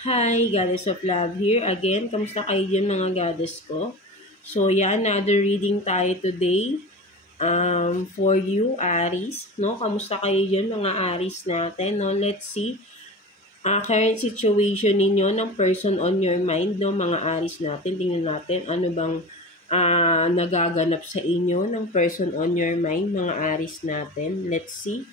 Hi, Goddess of Love here. Again, kamusta kayo dyan mga goddess ko? So, yan, another reading tayo today. For you, Aries, no? Kamusta kayo dyan mga Aries natin, no? Let's see. Current situation ninyo ng person on your mind, no? Mga Aries natin. Tingnan natin ano bang nagaganap sa inyo ng person on your mind, mga Aries natin. Let's see.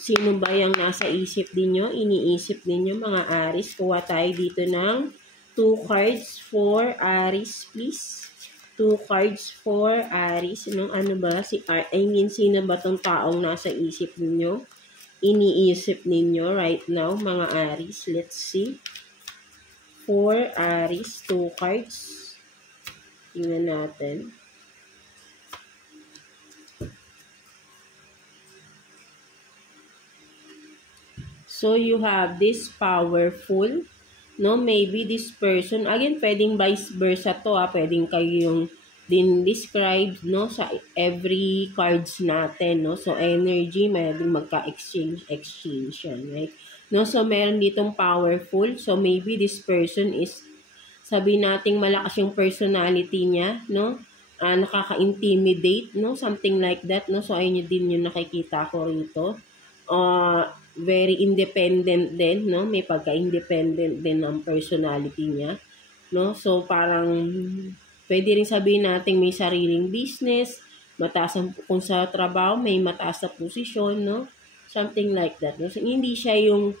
Sino ba yung nasa isip ninyo? Iniisip ninyo mga Aries. Kuha tayo dito ng 2 cards for Aries, please. 2 cards for Aries. Ano ba? Sino ba tong taong nasa isip ninyo? Iniisip ninyo right now, mga Aries. Let's see. For Aries, 2 cards. Tingnan natin. So, you have this powerful, no? Maybe this person, again, pwedeng vice versa to, pwedeng kayo yung din describe, no? Sa every cards natin, no? So, energy, mayroong magka-exchange yan, right? No? So, meron ditong powerful. So, maybe this person is, sabi nating malakas yung personality niya, no? Nakaka-intimidate, no? Something like that, no? So, ayun din yung nakikita ko rito. Very independent din, no? May pagka-independent din ang personality niya, no? So, parang pwede rin sabihin natin may sariling business, mataas ang, kung sa trabaho, may mataas na posisyon, no? Something like that, no? So, hindi siya yung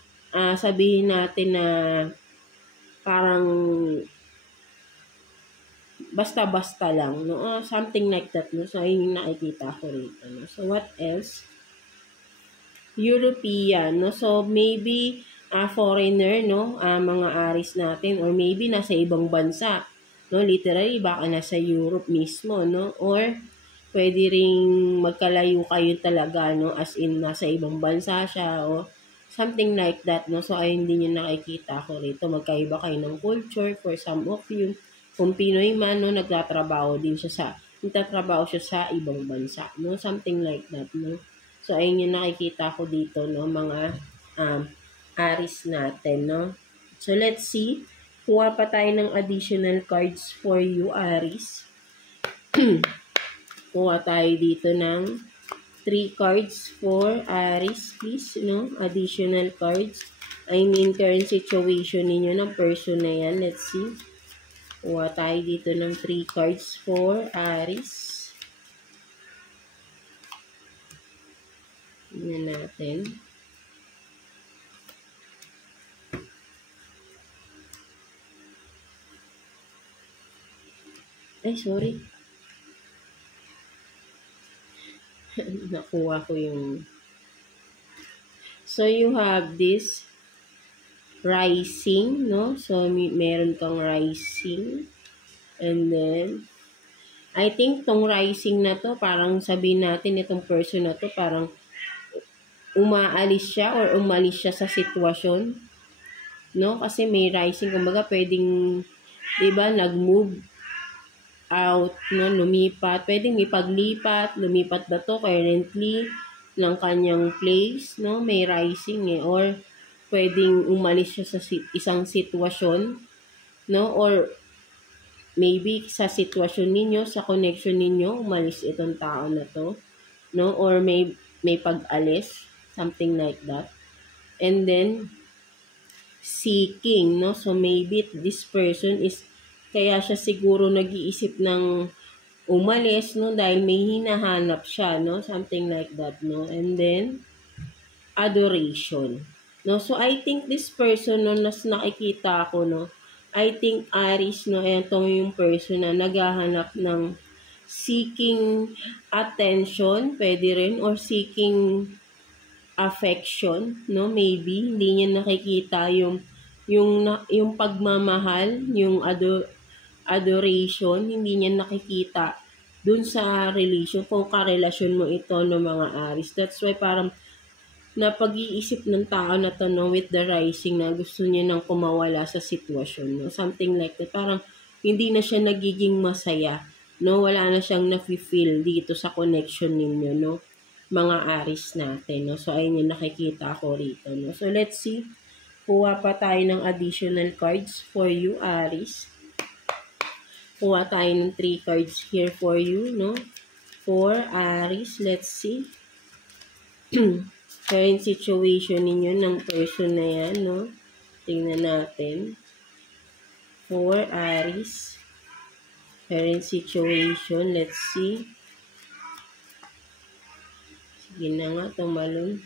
sabihin natin na parang basta-basta lang, no? Something like that, no? So, ayun yung nakikita ko rito, no? So, what else? European, no? So, maybe foreigner, no? Mga Aries natin, or maybe nasa ibang bansa, no? Literally, baka nasa Europe mismo, no? Or, pwede ring magkalayo kayo talaga, no? As in, nasa ibang bansa siya, o something like that, no? So, ayun din yung nakikita ko rito. Magkaiba kayo ng culture for some of you. Kung Pinoy man, no? Nagtatrabaho siya sa ibang bansa, no? Something like that, no? So, ayun yung nakikita ko dito, no, mga Aries natin, no. So, let's see. Kuha pa tayo ng additional cards for you, Aries. Kuha tayo dito ng 3 cards for Aries, please, no. Additional cards. I mean, current situation ninyo ng person na yan. Let's see. Kuha tayo dito ng 3 cards for Aries. Tingnan natin. Ay, sorry. Nakuha ko yung... So, you have this rising, no? So, meron kang rising. And then, I think tong rising na to, parang sabihin natin itong person na to, parang umaalis siya or umalis siya sa sitwasyon, no? Kasi may rising, kumbaga pwedeng, diba, nag-move out, no? Lumipat, pwedeng may paglipat, lumipat ba to currently ng kanyang place, no? May rising or pwedeng umalis siya sa isang sitwasyon, no? Or maybe sa sitwasyon ninyo, sa connection ninyo, umalis itong tao na to, no? Or may pag-alis, something like that. And then, seeking, no? So, maybe this person is, kaya siya siguro nag-iisip ng umalis, no? Dahil may hinahanap siya, no? Something like that, no? And then, adoration, no? So, I think this person, no, nas nakikita ko, no? I think Aries, no? Ito yung person na naghahanap ng seeking attention, pwede rin, or seeking affection, no? Maybe hindi niya nakikita yung pagmamahal, yung adoration, hindi niya nakikita dun sa relation, kung karelasyon mo ito no mga Aries. That's why parang napag-iisip ng tao na to, no, with the rising, na gusto niya nang kumawala sa sitwasyon, no? Something like that. Parang hindi na siya nagiging masaya, no? Wala na siyang nafe-feel dito sa connection ninyo, no? Mga Aries natin, no? So, ayun yung nakikita ko rito, no? So, let's see Kuha pa tayo ng additional cards for you, Aries. Kuha tayo ng 3 cards here for you, no? For Aries, let's see. Current situation ninyo ng person na yan, no? Tingnan natin. For Aries. Current situation, let's see. Sige na nga, tumalon.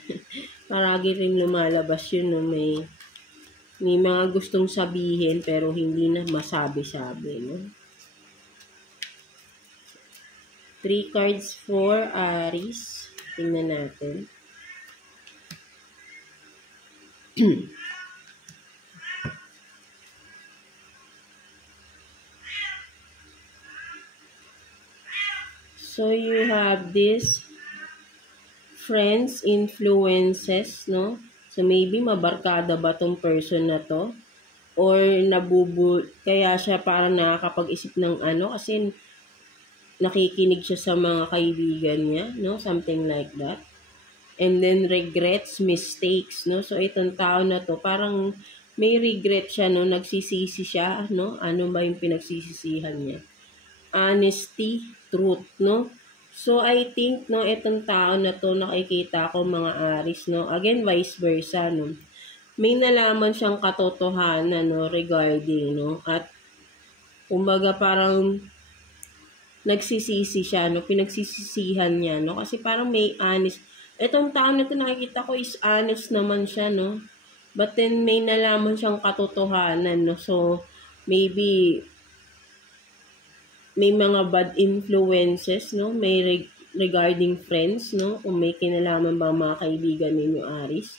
Paragi rin lumalabas yun, no? May mga gustong sabihin pero hindi na masabi-sabi, no? 3 cards for Aries. Tingnan natin. So, you have this friends, influences, no? So, maybe mabarkada ba tong person na to? Or kaya siya parang nakakapag-isip ng ano? Kasi nakikinig siya sa mga kaibigan niya, no? Something like that. And then, regrets, mistakes, no? So, itong tao na to, parang may regret siya, no? Nagsisisi siya, no? Ano ba yung pinagsisisihan niya? Honesty, truth, no? So, I think, no, itong tao na to, nakikita ko mga Aries, no? Again, vice versa, no? May nalaman siyang katotohanan, no, regarding, no? At, kumbaga, parang nagsisisi siya, no? Pinagsisisihan niya, no? Kasi parang may honest. Itong tao na to, nakikita ko is honest naman siya, no? But then, may nalaman siyang katotohanan, no? So, maybe may mga bad influences, no? May regarding friends, no? Kung may kinalaman ba mga kaibigan ninyo, Aries,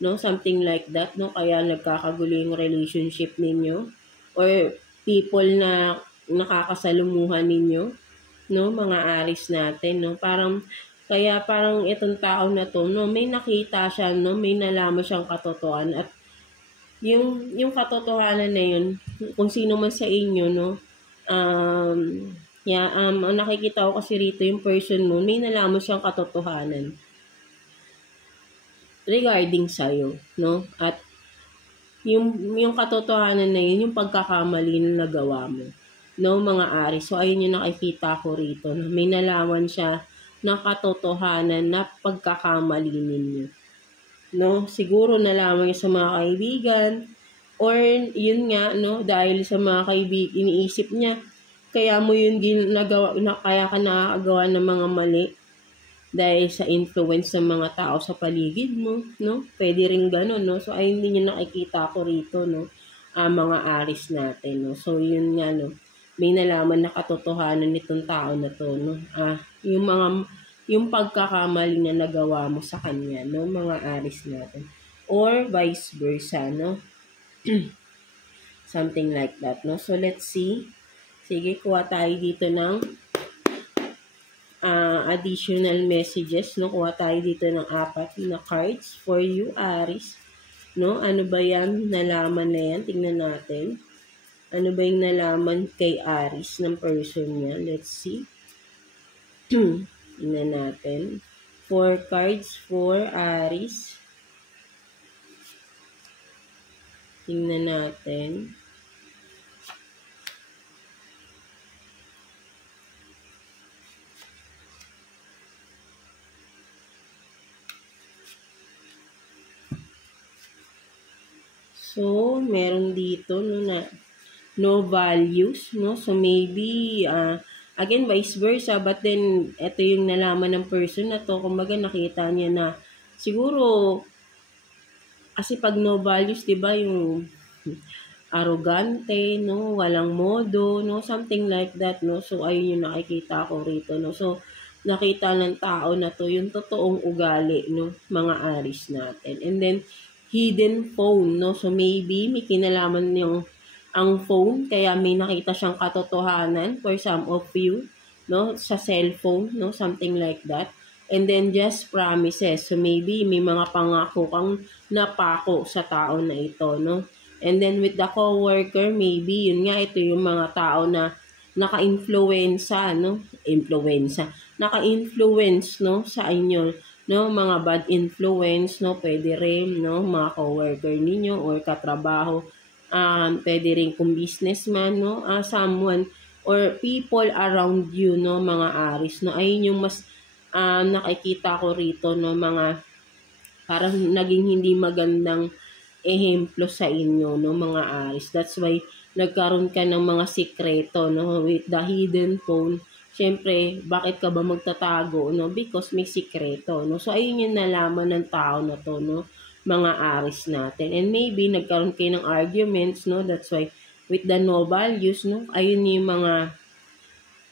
no? Something like that, no? Kaya nagkakagulo yung relationship ninyo or people na nakakasalumuhan ninyo, no? Mga Aries natin, no? Kaya parang itong tao na to, no? May nakita siya, no? May nalaman siyang katotohanan at yung katotohanan na yun, kung sino man sa inyo, no? Ang nakikita ko kasi rito yung person mo, may nalaman siyang katotohanan regarding sa'yo, no? At yung katotohanan na yun, yung pagkakamali na nagawa mo, no, mga Aries. So, ayun yung nakikita ko rito, no? May nalaman siya na katotohanan na pagkakamali ninyo, no? Siguro nalaman niya sa mga kaibigan, or yun nga, no, dahil sa mga kaibigan, iniisip niya, kaya mo yun ginagawa, kaya ka nakakagawa ng mga mali dahil sa influence ng mga tao sa paligid mo, no? Pwede rin ganun, no? So, ayun din yung nakikita ko rito, no? Mga Aries natin, no? So, yun nga, no? May nalaman na katotohanan nitong tao na to, no? Yung pagkakamali na nagawa mo sa kanya, no? Mga Aries natin. Or vice versa, no? Something like that, no? So, let's see. Sige, kuha tayo dito ng additional messages, no? Kuha tayo dito ng 4 na cards for you, Aries, no? Ano ba yan? Nalaman na yan. Tingnan natin. Ano ba yung nalaman kay Aries ng person niya? Let's see. Tingnan natin. 4 cards for Aries. Tingnan natin. So, meron dito, no, na no values, no? So, maybe, again, vice versa, but then, ito yung nalaman ng person na to, kumbaga nakita niya na, siguro, kasi pag no values, di ba, yung arrogante, no, walang modo, no, something like that, no. So, ayun yung nakikita ko rito, no. So, nakita ng tao na to, yung totoong ugali, no, mga Aries natin. And then, hidden phone, no. So, maybe, may kinalaman ang phone, kaya may nakita siyang katotohanan for some of you, no, sa cellphone, no, something like that. And then, just promises. So, maybe, may mga pangako kang napako sa tao na ito, no? And then, with the coworker, maybe, yun nga, ito yung mga tao na naka-influenza, no? Naka-influence, no, sa inyo. no, mga bad influence, no, pwede rin, no, mga coworker ninyo or katrabaho, pwede rin kung businessman, no, someone or people around you, no, mga Aris, no, ayun yung mas nakikita ko rito, no, mga parang naging hindi magandang ehemplo sa inyo, no, mga Aris. That's why nagkaroon ka ng mga sikreto, no, with the hidden phone. Siyempre, bakit ka ba magtatago, no? Because may sikreto, no? So, ayun yung nalaman ng tao na to, no? Mga Aris natin. And maybe, nagkaroon kayo ng arguments, no? That's why, with the no values, no? Ayun yung mga,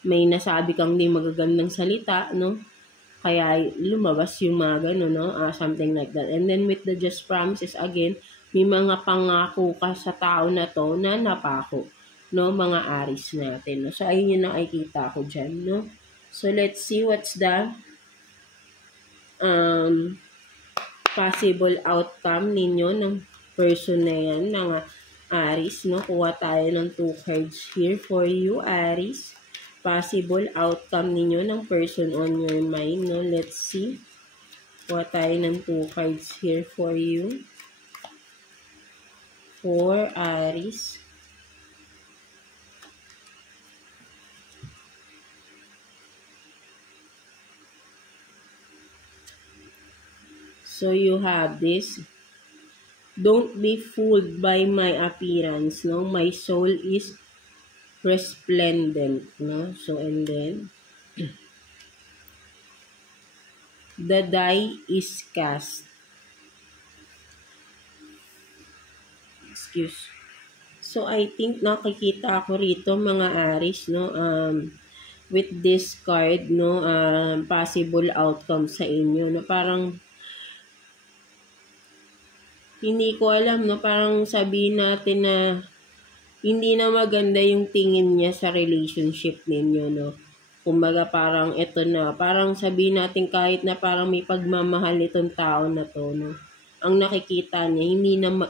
may nasabi kang di magagandang salita, no? Kaya lumabas yung mga gano'n, no? Something like that. And then with the just promises, again, may mga pangako ka sa tao na to na napako, no? Mga Aris natin, no? So, ayun yung nakikita ko dyan, no? So, let's see what's the possible outcome ninyo ng person na yan, mga Aris, no? Kuha tayo ng 2 cards here for you, Aris. Possible outcome ninyo ng person on your mind, no? Let's see. Kuha tayo ng 2 cards here for you. For Aris. So, you have this. Don't be fooled by my appearance, no? My soul is resplendent, no? So, and then, the die is cast. Excuse. So, I think nakikita ako rito, mga Aris, no? With this card, no? Possible outcome sa inyo, no? Parang, hindi ko alam, no? Parang sabihin natin na, hindi na maganda yung tingin niya sa relationship ninyo, no? Kumbaga parang ito na, parang sabihin natin kahit na parang may pagmamahal itong tao na to, no? Ang nakikita niya,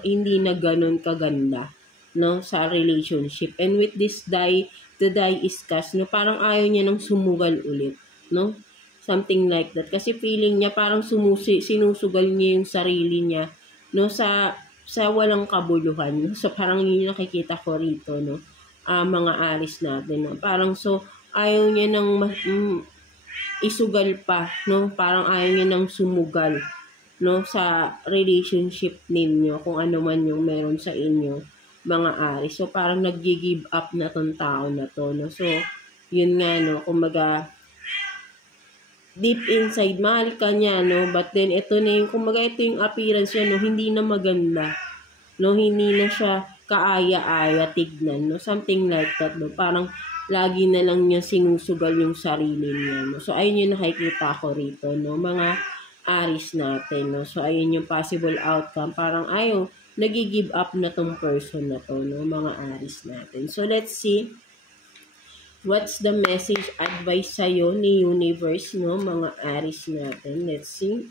hindi na ganun kaganda, no? Sa relationship. And with this die, the die is cast, no? Parang ayaw niya nang sumugal ulit, no? Something like that. Kasi feeling niya parang sinusugal niya yung sarili niya, no? Sa walang kabuluhan, no? So, parang yun yung nakikita ko rito, no? Mga Aris natin, no? Parang so, ayaw niya nang isugal pa, no? Parang ayaw niya nang sumugal, no? Sa relationship ninyo, kung ano man yung meron sa inyo, mga Aris. So, parang nag-give up na tong tao na to, no? So, yun nga, no? Kumbaga, deep inside, mahal ka niya, no? But then, ito na yung, kumbaga, ito yung appearance niya, no? Hindi na maganda, no? Hindi na siya kaaya-aya tignan, no? Something like that, no? Parang, lagi na lang niya sinusugal yung sarili niya, no? So, ayun yung nakikita ko rito, no? Mga Aris natin, no? So, ayun yung possible outcome. Parang, ayaw, nag-give up na tong person na to, no? Mga Aris natin. So, let's see. What's the message advice sa'yo ni universe, no? Mga Aris natin. Let's see.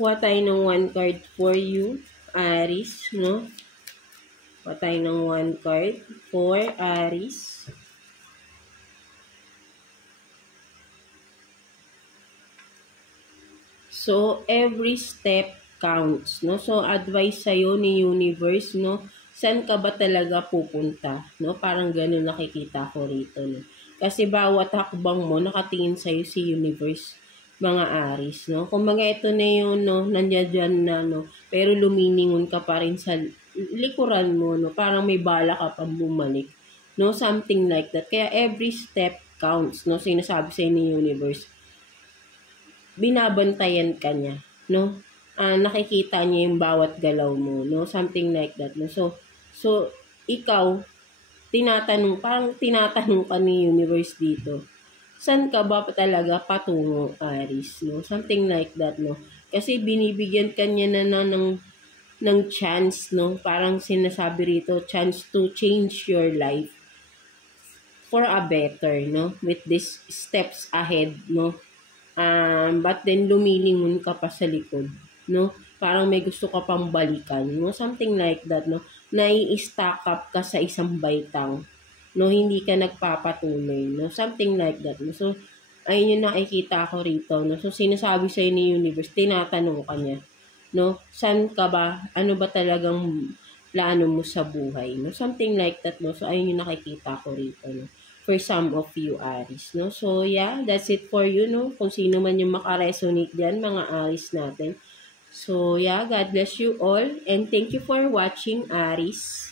Kuha tayo ng 1 card for you, Aris, no? Kuha tayo ng 1 card for Aris. So, every step counts, no? So, advice sa'yo ni universe, no? Saan ka ba talaga pupunta, no? Parang ganun nakikita ko rito, no? Kasi bawat hakbang mo, nakatingin sa'yo si universe, mga Aris, no? Kumbaga ito na yun, no? Nandiyan na, no? Pero luminingon ka pa rin sa likuran mo, no? Parang may bala ka pang bumalik, no? Something like that. Kaya every step counts, no? Sinasabi sa'yo ni universe, binabantayan ka niya, no? Nakikita niya yung bawat galaw mo, no? Something like that, no? So, ikaw, parang tinatanong ka ni universe dito, saan ka ba talaga patungo, Aris, no? Something like that, no? Kasi binibigyan ka niya na ng chance, no? Parang sinasabi rito, chance to change your life for a better, no? With these steps ahead, no? But then lumilingon ka pa sa likod, no? Parang may gusto ka pang balikan, no? Something like that, no? Nai-stack up ka sa isang baitang, no? Hindi ka nagpapatuloy, no? Something like that, no? So, Ayun yung nakikita ko rito, no? So, sinasabi sa'yo ni universe, tinatanong ka niya, no? Saan ka ba? Ano ba talagang plano mo sa buhay, no? Something like that, no? So, ayun yung nakikita ko rito, no? For some of you, Aries, no? So, yeah, that's it for you, no? Kung sino man yung makaresonate dyan, mga Aries natin. So, yeah, God bless you all. And thank you for watching, Aries.